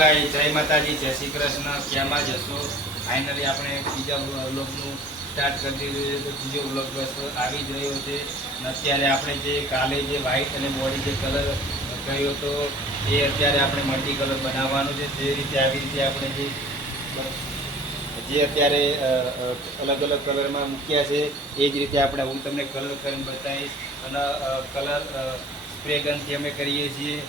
ગાય જય માતાજી, જય શ્રી કૃષ્ણ. ક્યાંમાં જશો? ફાઇનલી આપણે બીજા વ્લોગનું સ્ટાર્ટ કરી દીધું છે. તો બીજો વ્લોગ બસ આવી જ રહ્યો છે. અત્યારે આપણે જે કાલે જે વ્હાઇટ અને બોડી જે કલર કહ્યો હતો એ અત્યારે આપણે મલ્ટી કલર બનાવવાનું છે. જે રીતે આવી રીતે આપણે જે અત્યારે અલગ અલગ કલરમાં મૂક્યા છે એ જ રીતે આપણે હું તમને કલર કરીને બતાવીશ. અને કલર સ્પ્રે ગનથી અમે કરીએ છીએ.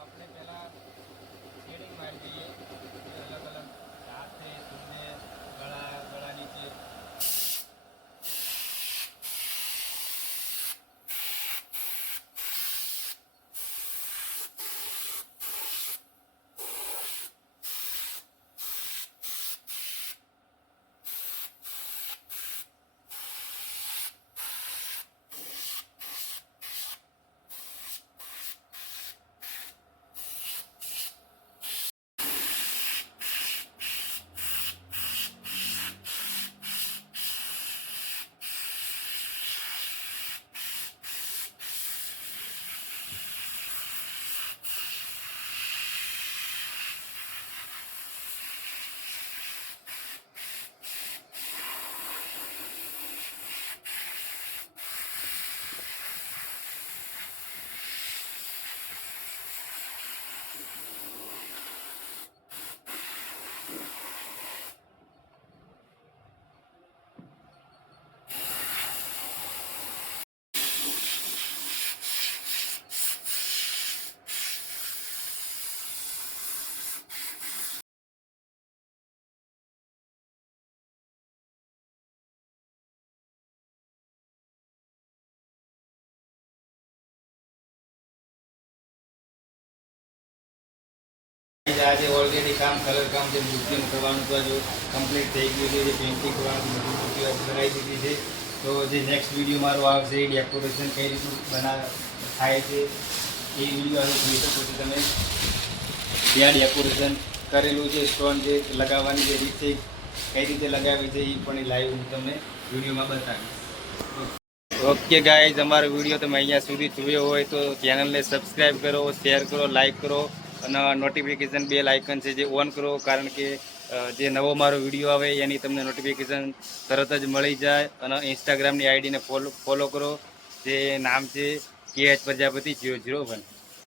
આપણે પહેલા શેડિંગ મારી દઈએ. અલગ અલગ હાથે સૂંઢે ગળા નીચે આજે ઓલરેડી કલર કામ જે મૂર્તિનું કરવાનું તો જો કમ્પ્લીટ થઈ ગયું છે. જે પેઇન્ટિંગ કરવાનું બધી મૂર્તિઓ કરાવી દીધી છે. તો જે નેક્સ્ટ વિડીયો મારો આવશે એ ડેકોરેશન કઈ રીતનું થાય છે એ વિડીયો આજે જોઈ શકો છો તમે. ત્યાં ડેકોરેશન કરેલું છે. સ્ટોન જે લગાવવાની જે રીત છે કઈ રીતે લગાવી છે એ પણ લાઈવ હું તમને વિડીયોમાં બતાવીશ. ઓકે ગાઈઝ, અમારો વિડીયો તમે અહીંયા સુધી જોયો હોય તો ચેનલને સબસ્ક્રાઈબ કરો, શેર કરો, લાઈક કરો અને નોટિફિકેશન બેલ આઇકન છે જે ઓન કરો. કારણ કે જે નવો મારો વિડીયો આવે એની તમને નોટિફિકેશન તરત જ મળી જાય. અને ઇન્સ્ટાગ્રામની આઈડીને ફોલો કરો. જે નામ છે KH પ્રજાપતિ 001.